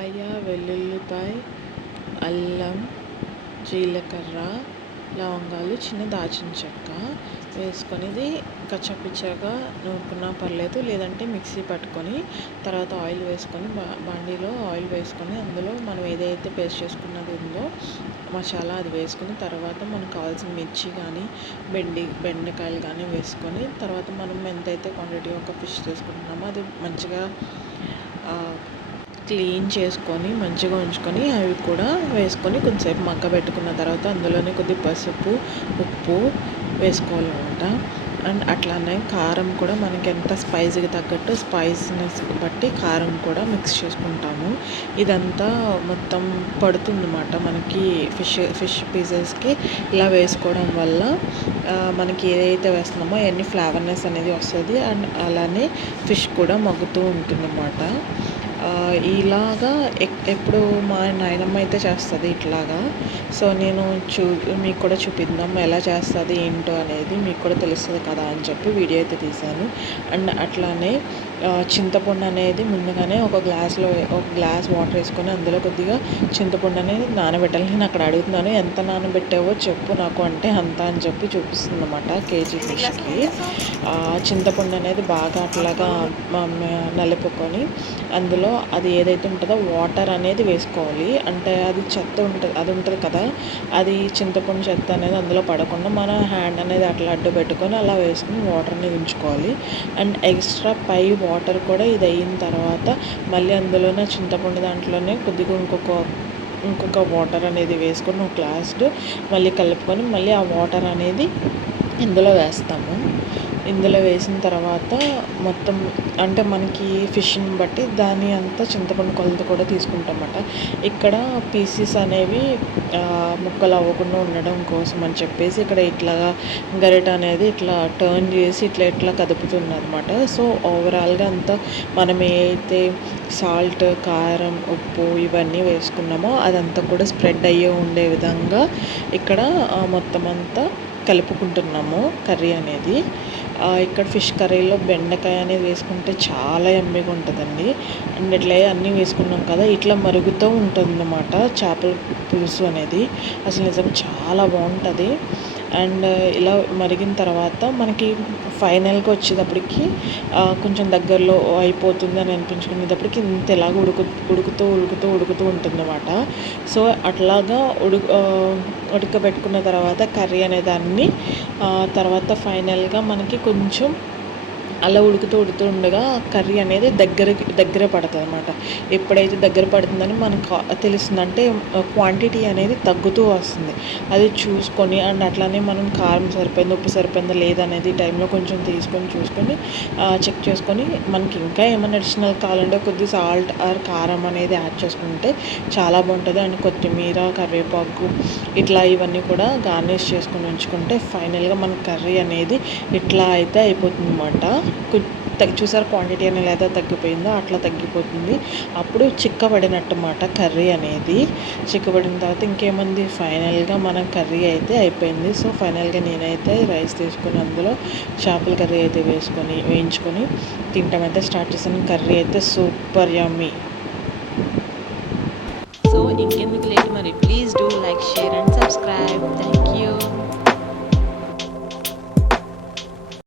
ఉల్లిపాయ, వెల్లుల్లిపాయ, అల్లం, జీలకర్ర, లవంగాలు, చిన్న దాల్చిన చెక్క వేసుకొని ఇది కచ్చాపిచ్చాగా నూరుకున్నా పర్లేదు, లేదంటే మిక్సీ పట్టుకొని తర్వాత ఆయిల్ వేసుకొని బాండీలో ఆయిల్ వేసుకొని అందులో మనం ఏదైతే పేస్ట్ చేసుకున్నది ఉందో మసాలా అది వేసుకుని తర్వాత మనకు కావాల్సిన మిర్చి కానీ బెండకాయలు కానీ వేసుకొని తర్వాత మనం ఎంతైతే క్వాంటిటీ ఒక ఫిష్ తీసుకుంటున్నామో అది మంచిగా క్లీన్ చేసుకొని మంచిగా ఉంచుకొని అవి కూడా వేసుకొని కొంచెంసేపు మగ్గబెట్టుకున్న తర్వాత అందులోనే కొద్దిగా పసుపు, ఉప్పు వేసుకోవాలన్నమాట. అండ్ అట్లానే కారం కూడా మనకి ఎంత స్పైసీకి తగ్గట్టు స్పైసీనెస్ బట్టి కారం కూడా మిక్స్ చేసుకుంటాము. ఇదంతా మొత్తం పడుతుందన్నమాట మనకి ఫిష్ పీసెస్కి. ఇలా వేసుకోవడం వల్ల మనకి ఏదైతే వేస్తున్నామో అవన్నీ ఫ్లేవర్నెస్ అనేది వస్తుంది. అండ్ అలానే ఫిష్ కూడా మగ్గుతూ ఉంటుందన్నమాట. ఇలాగా ఎప్పుడు మా నాయనమ్మ అయితే చేస్తుంది ఇట్లాగా. సో నేను మీకు కూడా చూపిద్దాం ఎలా చేస్తుంది ఏంటో అనేది, మీకు కూడా తెలుస్తుంది కదా అని చెప్పి వీడియో అయితే తీశాను. అండ్ అట్లానే చింతపండు అనేది ముందుగానే ఒక గ్లాస్ వాటర్ వేసుకొని అందులో కొద్దిగా చింతపండు అనేది నానబెట్టాలి. నేను అక్కడ అడుగుతున్నాను ఎంత నానబెట్టావో చెప్పు నాకు అంటే అంత అని చెప్పి చూపిస్తుంది అన్నమాట. కేజీ ఫిష్కి చింతపండు అనేది బాగా అట్లాగా నలుపుకొని అందులో అది ఏదైతే ఉంటుందో వాటర్ అనేది వేసుకోవాలి. అంటే అది చెత్త ఉంటుంది, అది ఉంటుంది కదా, అది చింతపండు చెత్త అనేది అందులో పడకుండా మన హ్యాండ్ అనేది అట్లా అడ్డు పెట్టుకొని అలా వేసుకుని వాటర్ అనేది ఉంచుకోవాలి. అండ్ ఎక్స్ట్రా పై వాటర్ కూడా ఇది అయిన తర్వాత మళ్ళీ అందులోనే చింతపండు దాంట్లోనే కొద్దిగా ఇంకొక వాటర్ అనేది వేసుకొని ఒక గ్లాస్ మళ్ళీ కలుపుకొని మళ్ళీ ఆ వాటర్ అనేది ఇందులో వేస్తాము. ఇందులో వేసిన తర్వాత మొత్తం అంటే మనకి ఫిష్ని బట్టి దాని అంతా చింతపండు కొలత కూడా తీసుకుంటామన్నమాట. ఇక్కడ పీసెస్ అనేవి ముక్కలు అవ్వకుండా ఉండడం కోసం అని చెప్పేసి ఇక్కడ ఇట్లాగా గరిట అనేది ఇట్లా టర్న్ చేసి ఇట్లా కదుపుతుందన్నమాట. సో ఓవరాల్గా అంతా మనం ఏదైతే సాల్ట్, కారం, ఉప్పు ఇవన్నీ వేసుకున్నామో అదంతా కూడా స్ప్రెడ్ అయ్యే ఉండే విధంగా ఇక్కడ మొత్తం అంతా కలుపుకుంటున్నాము కర్రీ అనేది. ఇక్కడ ఫిష్ కర్రీలో బెండకాయ అనేది వేసుకుంటే చాలా యమ్మీగా ఉంటుందండి. అండ్ ఇట్లా అన్నీ వేసుకున్నాం కదా, ఇట్లా మరుగుతూ ఉంటుందన్నమాట చేపల పులుసు అనేది. అసలు నిజంగా చాలా బాగుంటుంది. అండ్ ఇలా మరిగిన తర్వాత మనకి ఫైనల్గా వచ్చేటప్పటికి కొంచెం దగ్గరలో అయిపోతుంది అని అనిపించుకునేటప్పటికి ఇంత ఎలాగ ఉడుకుతూ ఉంటుందన్నమాట. సో అట్లాగా ఉడకబెట్టుకున్న తర్వాత కర్రీ అనే దాన్ని తర్వాత ఫైనల్గా మనకి కొంచెం అలా ఉడుకుతూ ఉండగా కర్రీ అనేది దగ్గర పడుతుంది అనమాట. ఎప్పుడైతే దగ్గర పడుతుందని మనకు తెలుస్తుంది అంటే క్వాంటిటీ అనేది తగ్గుతూ వస్తుంది. అది చూసుకొని అండ్ అట్లానే మనం కారం సరిపోయింది, ఉప్పు సరిపోయిందా లేదా అనేది టైంలో కొంచెం చూసుకొని చెక్ చేసుకొని మనకి ఇంకా ఏమైనా అడిషనల్ కావాలంటే కొద్దిగా సాల్ట్ ఆర్ కారం అనేది యాడ్ చేసుకుంటే చాలా బాగుంటుంది. అండ్ కొత్తిమీర, కరివేపాకు ఇట్లా ఇవన్నీ కూడా గార్నిష్ చేసుకొని ఉంచుకుంటే ఫైనల్గా మన కర్రీ అనేది ఇట్లా అయితే అయిపోతుంది అన్నమాట. చూసారు క్వాంటిటీ అనేది లేదా తగ్గిపోయిందో అట్లా తగ్గిపోతుంది. అప్పుడు చిక్కబడినట్టు మాట కర్రీ అనేది. చిక్కబడిన తర్వాత ఇంకేముంది, ఫైనల్గా మన కర్రీ అయితే అయిపోయింది. సో ఫైనల్గా నేనైతే రైస్ తీసుకొని అందులో చేపల కర్రీ అయితే వేయించుకొని తింటాం అయితే స్టార్ట్ చేశాను. కర్రీ అయితే సూపర్ యమ్మీ. సో ఇంకెందుకు లేట్ మరి, please do like, share and subscribe. Thank you.